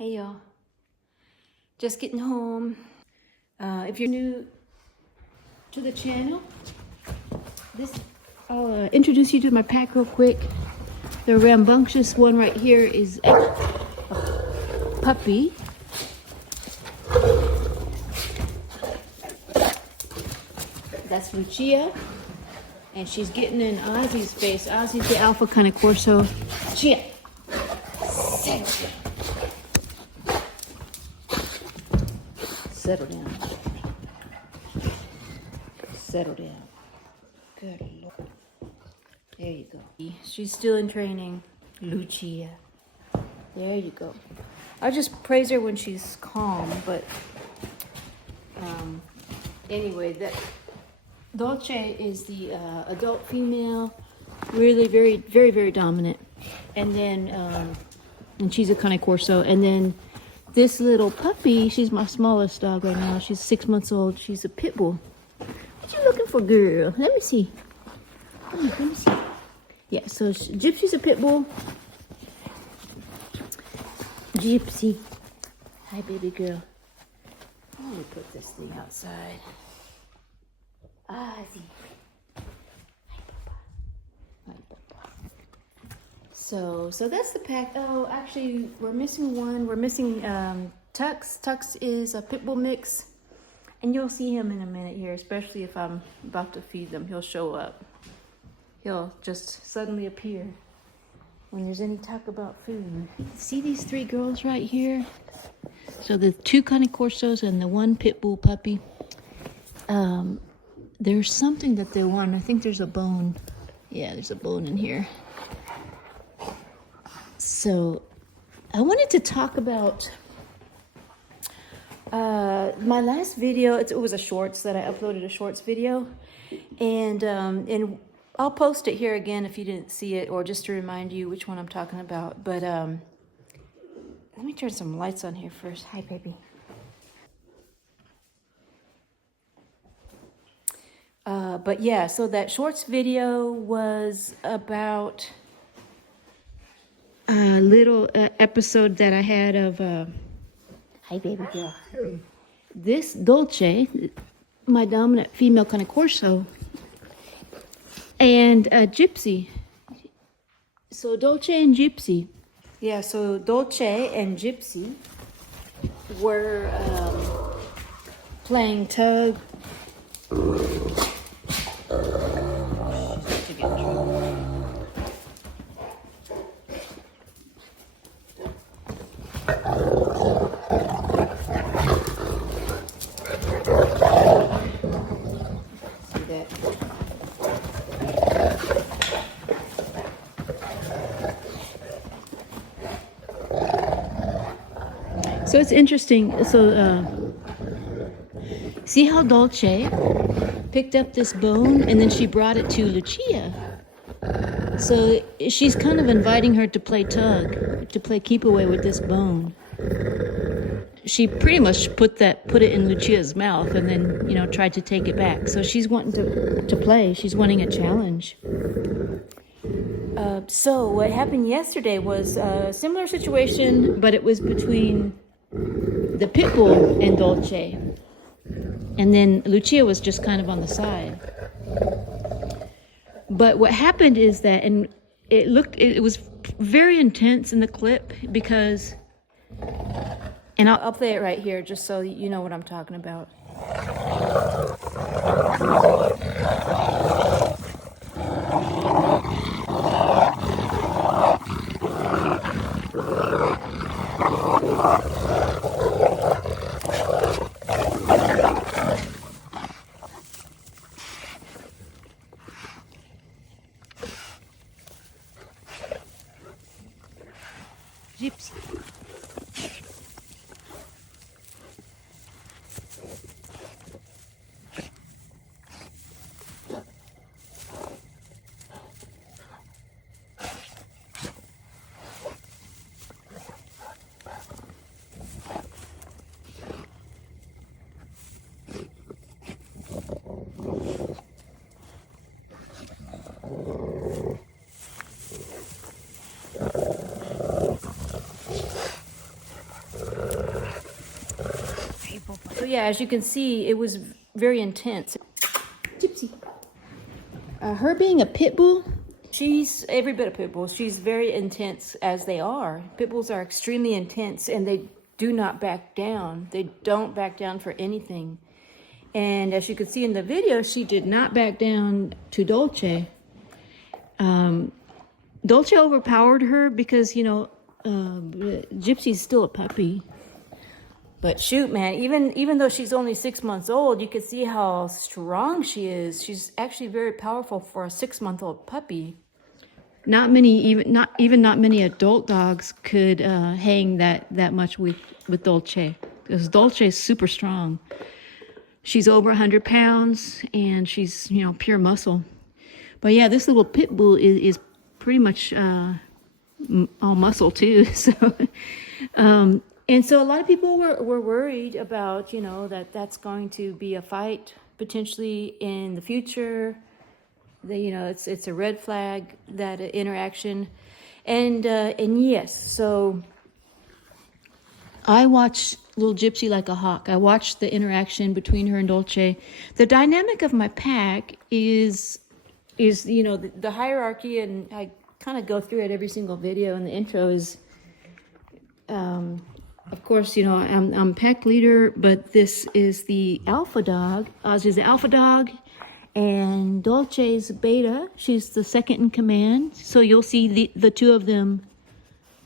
Hey y'all, just getting home. If you're new to the channel, I'll introduce you to my pack real quick. The rambunctious one right here is a puppy. That's Lucia, and she's getting in Ozzy's face. Ozzy's the alpha Cane Corso. Lucia, settle down. Settle down. Good Lord. There you go. She's still in training. Lucia. There you go. I just praise her when she's calm, but anyway, that Dolce is the adult female, really very dominant. And then and she's a Cane Corso. And then this little puppy, she's my smallest dog right now. She's 6 months old. She's a pit bull. What you looking for, girl? Let me see. Let me see. Yeah, so Gypsy's a pit bull. Gypsy. Hi, baby girl. Let me put this thing outside. Ozzy. Hi, Papa. Hi, Papa. So that's the pack. Oh, actually, we're missing one. We're missing Tux. Tux is a pit bull mix. And you'll see him in a minute here, especially if I'm about to feed them. He'll show up. He'll just suddenly appear when there's any talk about food. See these three girls right here? So the two Cane Corsos and the one pit bull puppy. There's something that they want. I think there's a bone. Yeah, there's a bone in here. So I wanted to talk about my last video. It was a shorts that I uploaded, a shorts video, and I'll post it here again if you didn't see it, or just to remind you which one I'm talking about. But let me turn some lights on here first. Hi, baby. But yeah, so that shorts video was about a little episode that I had of hi, baby girl. This Dolce, my dominant female Cane Corso, and Gypsy. So Dolce and Gypsy. Yeah, so Dolce and Gypsy were playing tug. So it's interesting. So see how Dolce picked up this bone and then she brought it to Lucia. So she's kind of inviting her to play tug, to play keep away with this bone. She pretty much put it in Lucia's mouth and then, tried to take it back. So she's wanting to play. She's wanting a challenge. So what happened yesterday was a similar situation, but it was between the pit bull and Dolce. And then Lucia was just kind of on the side. But what happened is that, and it was very intense in the clip because, and I'll play it right here just so you know what I'm talking about. Gypsy. yeah, as you can see, it was very intense. Gypsy. Her being a pit bull, she's every bit a pit bull. She's very intense, as they are. Pit bulls are extremely intense, and they do not back down. They don't back down for anything. And as you can see in the video, she did not back down to Dolce. Dolce overpowered her because, you know, Gypsy's still a puppy. But shoot, man, even though she's only 6 months old, you can see how strong she is. She's actually very powerful for a 6-month-old puppy. Not many adult dogs could hang that much with Dolce, because Dolce is super strong. She's over 100 pounds, and she's, you know, pure muscle. But yeah, this little pit bull is pretty much all muscle too. So. And so a lot of people were worried about, you know, that's going to be a fight potentially in the future. You know, it's a red flag, that interaction. And yes, so I watched little Gypsy like a hawk. I watched the interaction between her and Dolce. The dynamic of my pack is you know, the hierarchy, and I kind of go through it every single video, and the intro is... of course, you know, I'm pack leader, but this is the alpha dog. Ozzy's the alpha dog, and Dolce's beta. She's the second in command. So you'll see the two of them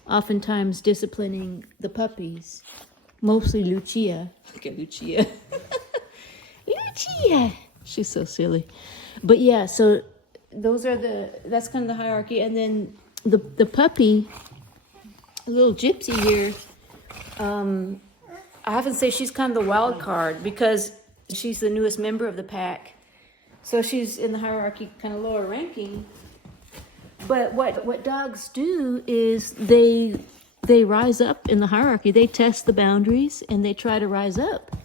oftentimes disciplining the puppies. Mostly Lucia. Look at Lucia. Lucia! She's so silly. But yeah, so that's kind of the hierarchy. And then the puppy, little Gypsy here, I have to say she's kind of the wild card because she's the newest member of the pack. So she's in the hierarchy kind of lower ranking. But what dogs do is they rise up in the hierarchy. They test the boundaries and they try to rise up.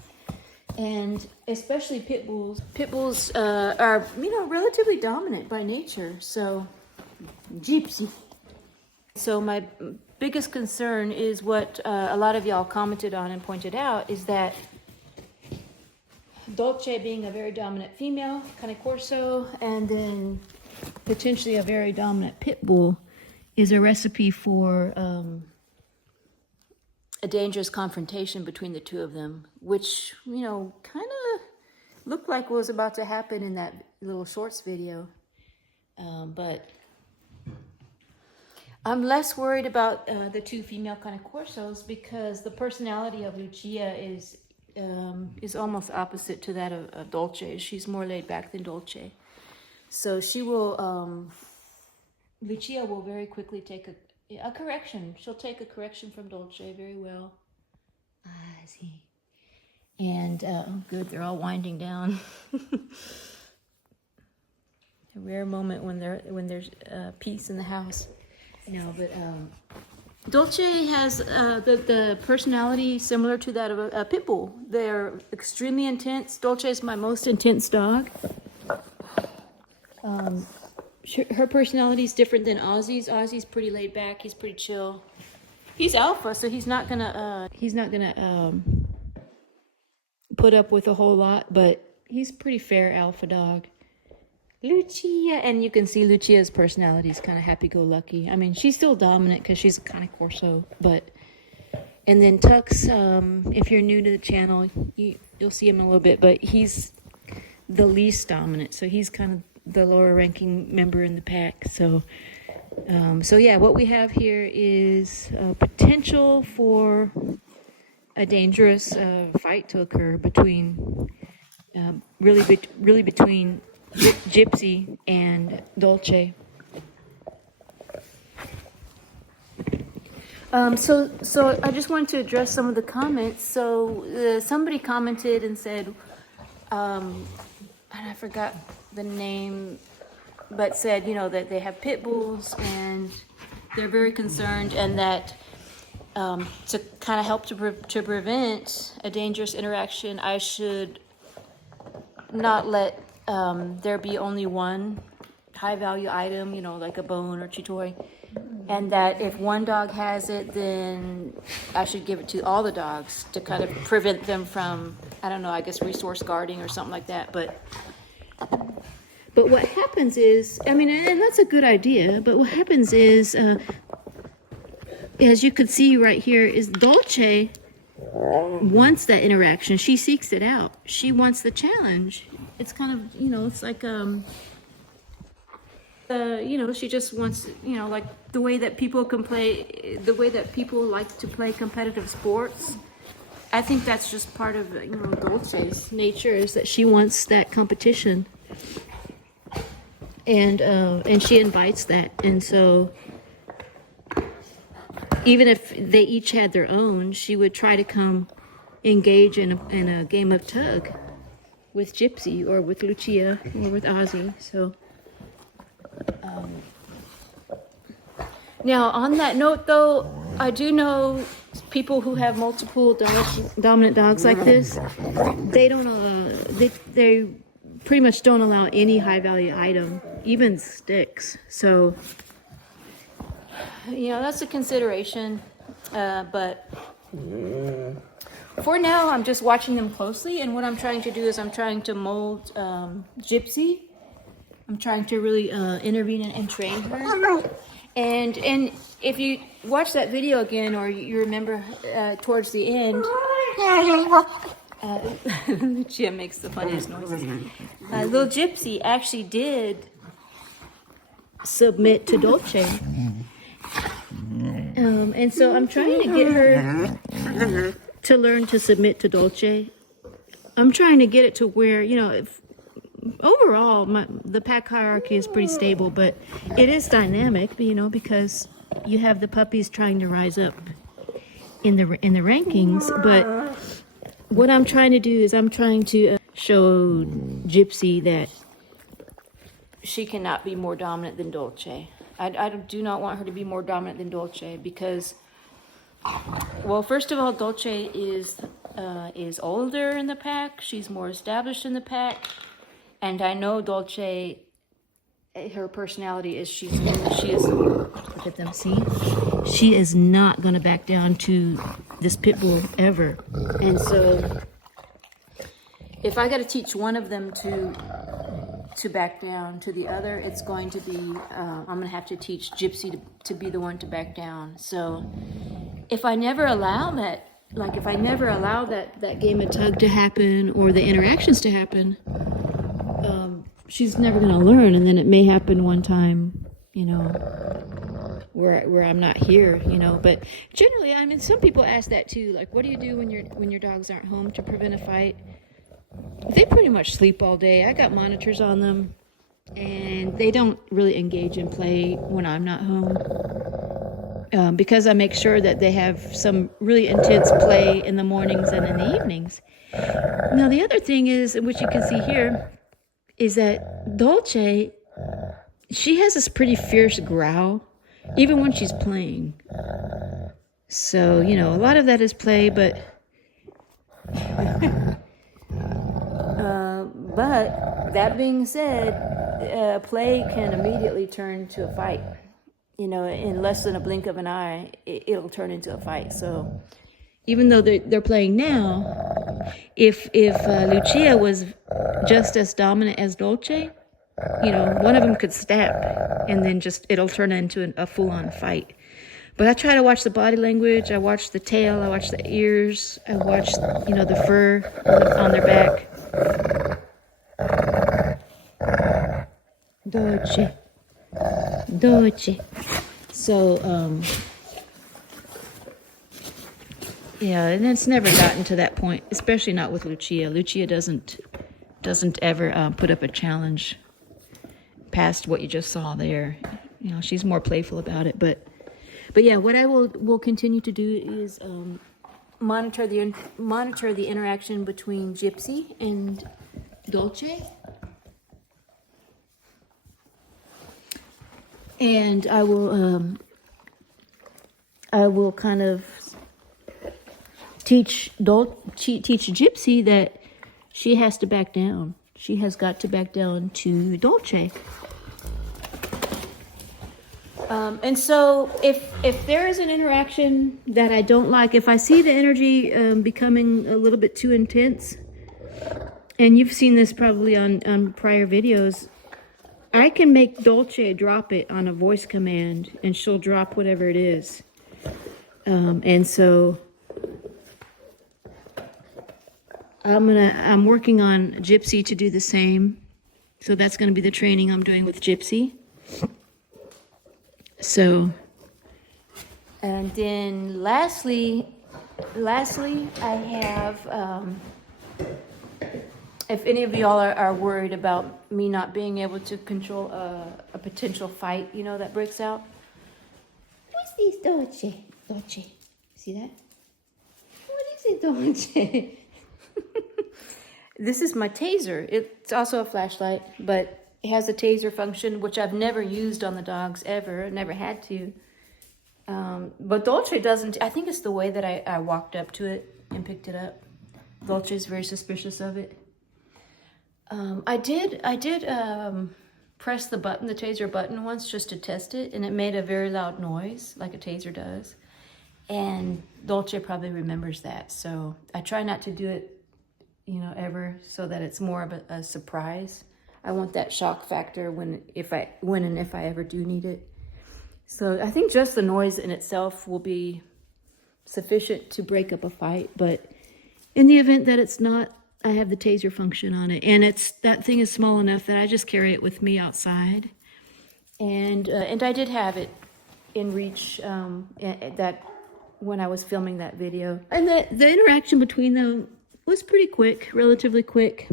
And especially pit bulls. Pit bulls are, you know, relatively dominant by nature. So Gypsy. So my biggest concern is what a lot of y'all commented on and pointed out, is that Dolce being a very dominant female, Cane Corso, and then potentially a very dominant pit bull is a recipe for a dangerous confrontation between the two of them, which, you know, kind of looked like was about to happen in that little shorts video. But I'm less worried about the two female Cane Corsos because the personality of Lucia is almost opposite to that of Dolce. She's more laid back than Dolce. So she will, Lucia will very quickly take a correction. She'll take a correction from Dolce very well. I see. And, good, they're all winding down. A rare moment when there's peace in the house. No, but Dolce has the personality similar to that of a pit bull. They're extremely intense. Dolce is my most intense dog. Her personality is different than Ozzy's. Ozzy's pretty laid back. He's pretty chill. He's alpha, so he's not gonna put up with a whole lot. But he's pretty fair alpha dog. Lucia, and you can see Lucia's personality is kind of happy-go-lucky. I mean, she's still dominant because she's kind of Corso, but... And then Tux, if you're new to the channel, you'll see him in a little bit, but he's the least dominant, so he's kind of the lower-ranking member in the pack. So yeah, what we have here is potential for a dangerous fight to occur between, really between Gypsy and Dolce. So I just wanted to address some of the comments. So somebody commented and said, and I forgot the name, but said, you know, that they have pit bulls and they're very concerned, and that to kind of help to prevent a dangerous interaction, I should not let there be only one high value item, you know, like a bone or chew toy. and that if one dog has it, then I should give it to all the dogs to kind of prevent them from, I don't know, I guess resource guarding or something like that. But what happens is, I mean, and that's a good idea, but what happens is, as you can see right here, is Dolce wants that interaction. She seeks it out. She wants the challenge. It's kind of, you know, it's like, you know, she just wants, you know, like the way that people can play, the way that people like to play competitive sports. I think that's just part of, you know, Dolce's nature, is that she wants that competition. And she invites that. And so even if they each had their own, she would try to come engage in a game of tug with Gypsy or with Lucia or with Ozzy. So now on that note, though, I do know people who have multiple dominant dogs like this. They don't they pretty much don't allow any high value item, even sticks. So you know, that's a consideration, but for now I'm just watching them closely, and what I'm trying to do is I'm trying to mold Gypsy. I'm trying to really intervene and train her. And if you watch that video again, or you remember towards the end, Lucia makes the funniest noises. Little Gypsy actually did submit to Dolce. And so I'm trying to get her to learn to submit to Dolce. I'm trying to get it to where, you know, if, overall, the pack hierarchy is pretty stable, but it is dynamic, you know, because you have the puppies trying to rise up in the rankings. But what I'm trying to do is I'm trying to show Gypsy that she cannot be more dominant than Dolce. I do not want her to be more dominant than Dolce because, well, first of all, Dolce is older in the pack. She's more established in the pack. And I know Dolce, her personality is she is, look at them, see? She is not going to back down to this pit bull ever. And so if I got to teach one of them to back down to the other, it's going to be, I'm going to have to teach Gypsy to be the one to back down. So if I never allow that, like if I never allow that game of tug to happen or the interactions to happen, she's never going to learn. And then it may happen one time, you know, where I'm not here, you know. But generally, I mean, some people ask that too. Like, what do you do when your dogs aren't home to prevent a fight? They pretty much sleep all day. I got monitors on them, and they don't really engage in play when I'm not home, because I make sure that they have some really intense play in the mornings and in the evenings. Now, the other thing is, which you can see here, is that Dolce, she has this pretty fierce growl, even when she's playing. So, you know, a lot of that is play, but that being said, play can immediately turn to a fight. You know, in less than a blink of an eye, it'll turn into a fight. So even though they're playing now, if Lucia was just as dominant as Dolce, you know, one of them could snap, and then it'll turn into a full-on fight. But I try to watch the body language. I watch the tail. I watch the ears. I watch, you know, the fur on their back. Dolce. So, yeah, and it's never gotten to that point, especially not with Lucia. Lucia doesn't ever put up a challenge past what you just saw there. You know, she's more playful about it. But yeah, what I will continue to do is monitor the interaction between Gypsy and Dolce. And I will kind of teach Gypsy that she has to back down. She has got to back down to Dolce. And so if there is an interaction that I don't like, if I see the energy becoming a little bit too intense, and you've seen this probably on prior videos, I can make Dolce drop it on a voice command, and she'll drop whatever it is. And so I'm working on Gypsy to do the same. So that's going to be the training I'm doing with Gypsy. So, and then lastly, I have, if any of y'all are worried about me not being able to control a potential fight, you know, that breaks out. What's this, Dolce? Dolce, see that? What is it, Dolce? This is my Taser. It's also a flashlight, but it has a Taser function, which I've never used on the dogs ever. Never had to. But Dolce doesn't. I think it's the way that I walked up to it and picked it up. Dolce is very suspicious of it. I did press the button, the Taser button once, just to test it, and it made a very loud noise, like a Taser does. And Dolce probably remembers that, so I try not to do it, you know, ever, so that it's more of a surprise. I want that shock factor when and if I ever do need it. So I think just the noise in itself will be sufficient to break up a fight. But in the event that it's not, I have the Taser function on it, and that thing is small enough that I just carry it with me outside. And I did have it in reach that when I was filming that video, and the interaction between them was pretty quick, relatively quick.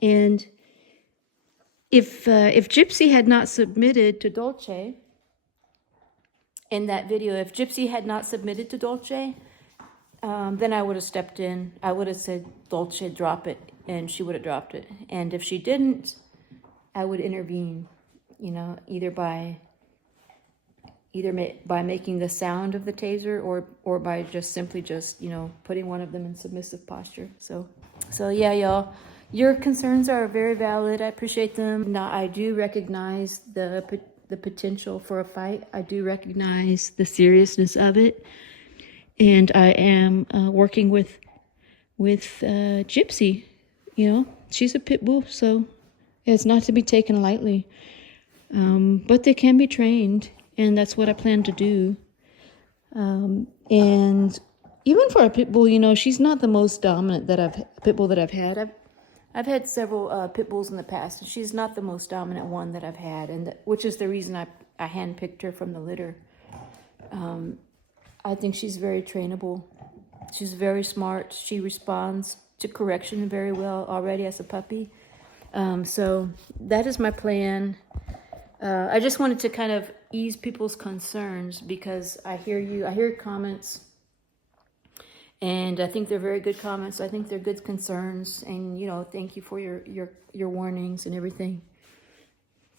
And if Gypsy had not submitted to Dolce in that video, if Gypsy had not submitted to Dolce, then I would have stepped in. I would have said, Dolce, drop it, and she would have dropped it. And if she didn't, I would intervene, you know, either by making the sound of the Taser or by simply you know, putting one of them in submissive posture. So yeah, y'all, your concerns are very valid. I appreciate them. Now, I do recognize the potential for a fight. I do recognize the seriousness of it. And I am working with Gypsy. You know, she's a pit bull, so it's not to be taken lightly. But they can be trained, and that's what I plan to do. And even for a pit bull, you know, she's not the most dominant pit bull that I've had. I've had several pit bulls in the past, and she's not the most dominant one that I've had, and which is the reason I handpicked her from the litter. I think she's very trainable. She's very smart. She responds to correction very well already as a puppy. So that is my plan. I just wanted to kind of ease people's concerns because I hear comments, and I think they're very good comments. I think they're good concerns, and you know, thank you for your warnings and everything.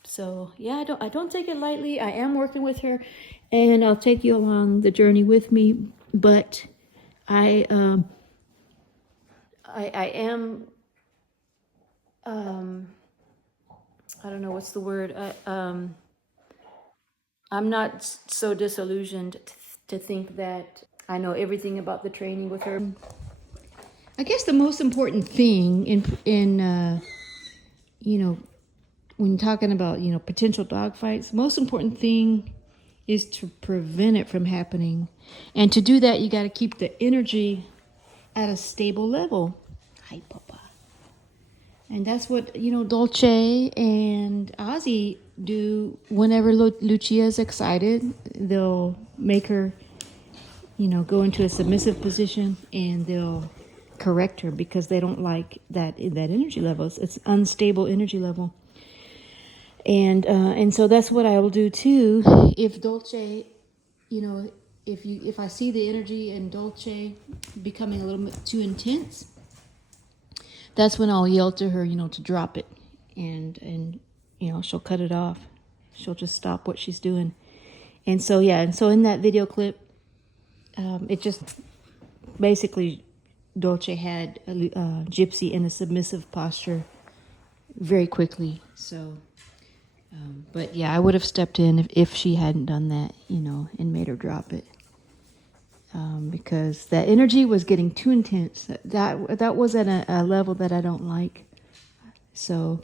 So yeah, I don't take it lightly. I am working with her, and I'll take you along the journey with me. But I am I don't know what's the word. I'm not so disillusioned to think that I know everything about the training with her. I guess the most important thing in you know, when talking about, you know, potential dog fights, most important thing is to prevent it from happening. And to do that, you got to keep the energy at a stable level. Hi, Papa. And that's what, you know, Dolce and Ozzy do whenever Lucia is excited. They'll make her, you know, go into a submissive position, and they'll correct her because they don't like that energy level. It's unstable energy level. And so that's what I will do too. If Dolce, you know, if I see the energy in Dolce becoming a little bit too intense, that's when I'll yell to her, you know, to drop it, and you know, she'll cut it off. She'll just stop what she's doing. And so yeah, and so in that video clip, it just basically Dolce had Gypsy in a submissive posture very quickly. So But yeah, I would have stepped in if she hadn't done that, you know, and made her drop it. Because that energy was getting too intense. That was at a level that I don't like. So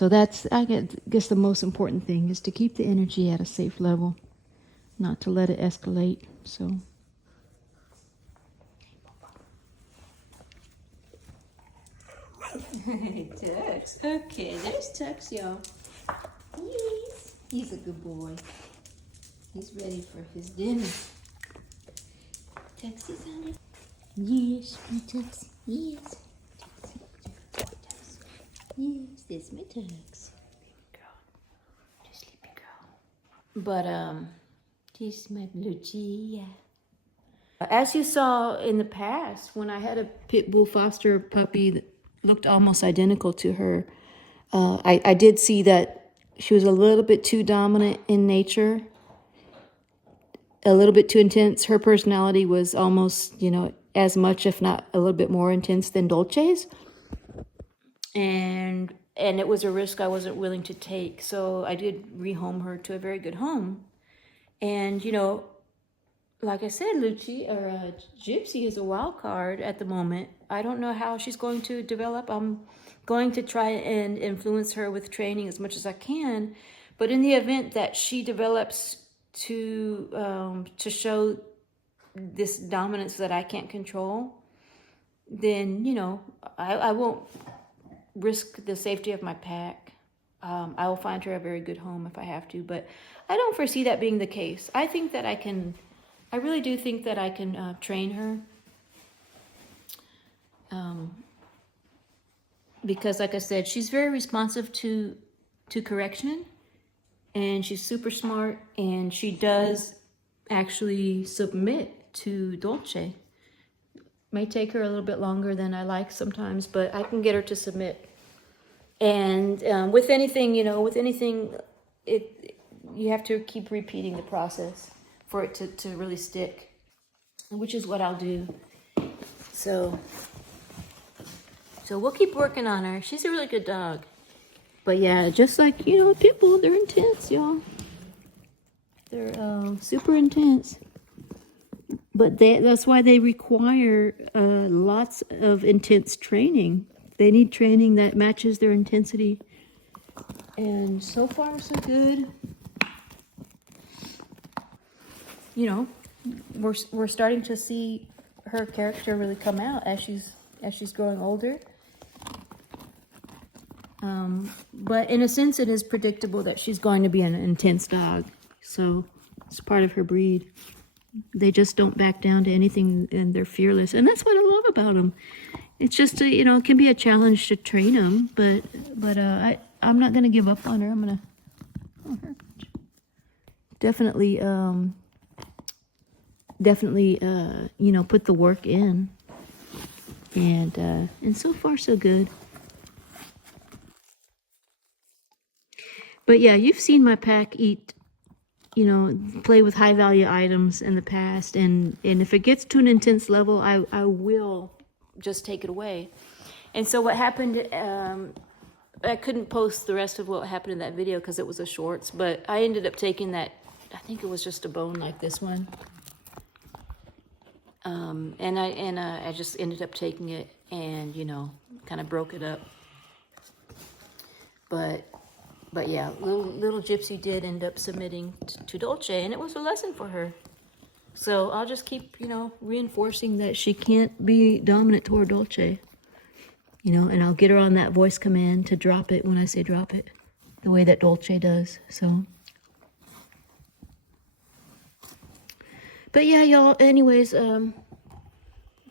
that's, I guess the most important thing is to keep the energy at a safe level, not to let it escalate. So. Tux. Okay, there's Tux, y'all. He's a good boy. He's ready for his dinner. Tux is on it. Yes, my Tux. Yes. Yes, this my Tux. Baby girl. Just sleepy girl. But, this is my Lucia. As you saw in the past, when I had a pit bull foster puppy that looked almost identical to her, I did see that she was a little bit too dominant in nature, a little bit too intense. Her personality was almost, you know, as much, if not a little bit more intense than Dolce's. And it was a risk I wasn't willing to take. So I did rehome her to a very good home. And, you know, like I said, Gypsy is a wild card at the moment. I don't know how she's going to develop. I'm going to try and influence her with training as much as I can. But in the event that she develops to show this dominance that I can't control, then, you know, I won't risk the safety of my pack. I will find her a very good home if I have to. But I don't foresee that being the case. I think that I really do think that I can train her. Because like I said, she's very responsive to correction, and she's super smart, and she does actually submit to Dolce. May take her a little bit longer than I like sometimes, but I can get her to submit. And with anything, you know, you have to keep repeating the process for it to really stick, which is what I'll do. So we'll keep working on her. She's a really good dog. But yeah, just like, you know, people, they're intense, y'all. They're super intense. But that's why they require lots of intense training. They need training that matches their intensity. And so far, so good. You know, we're starting to see her character really come out as she's growing older. But in a sense, it is predictable that she's going to be an intense dog. So it's part of her breed. They just don't back down to anything, and they're fearless. And that's what I love about them. It's just, you know, it can be a challenge to train them, but I'm not going to give up on her. I'm going to definitely, you know, put the work in. And so far, so good. But yeah, you've seen my pack eat, you know, play with high value items in the past. And if it gets to an intense level, I will just take it away. And so what happened, I couldn't post the rest of what happened in that video because it was a shorts, but I ended up taking that, I think it was just a bone like this one. And I just ended up taking it and, you know, kind of broke it up. But yeah, little Gypsy did end up submitting to Dolce, and it was a lesson for her. So I'll just keep, you know, reinforcing that she can't be dominant toward Dolce. You know, and I'll get her on that voice command to drop it when I say drop it, the way that Dolce does. So, but yeah, y'all, anyways,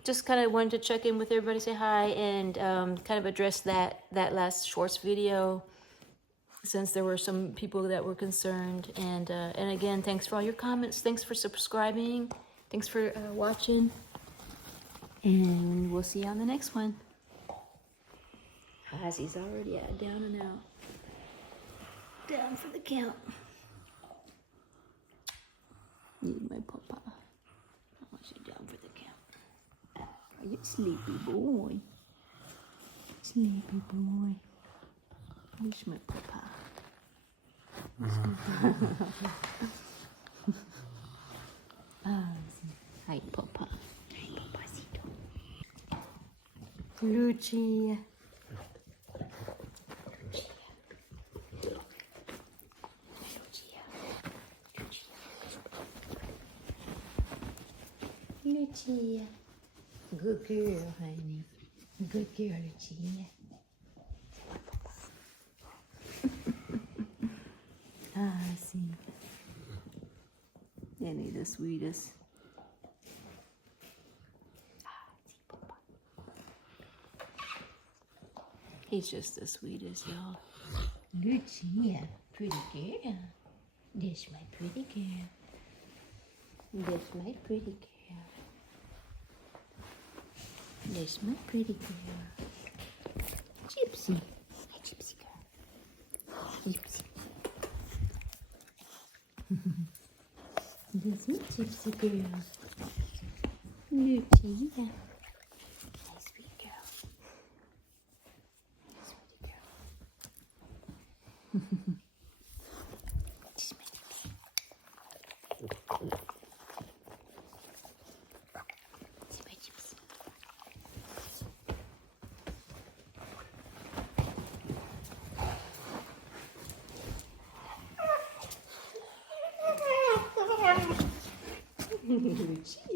just kind of wanted to check in with everybody, say hi, and kind of address that last shorts video, since there were some people that were concerned. And again, thanks for all your comments. Thanks for subscribing. Thanks for watching. And we'll see you on the next one. Ozzy's already down and out. Down for the count. Need my papa. I want you down for the count. Are you sleepy boy? Sleepy boy. Where's my papa? Ah, sì. Hi, Papa. Hi, Papacito. Lucia. Lucia. Good girl, honey. Good girl, Lucia. Ah, see. Isn't he the sweetest? Ah, see, Papa. He's just the sweetest, y'all. Lucia, pretty girl. This my pretty girl. This my pretty girl. This my pretty girl. Gypsy. Hi, Gypsy girl. Gypsy. This my Gypsy girl. Lucia. Hi, sweet girl. Sweetie girl. This my Gypsy. This my Gypsy. Lucia.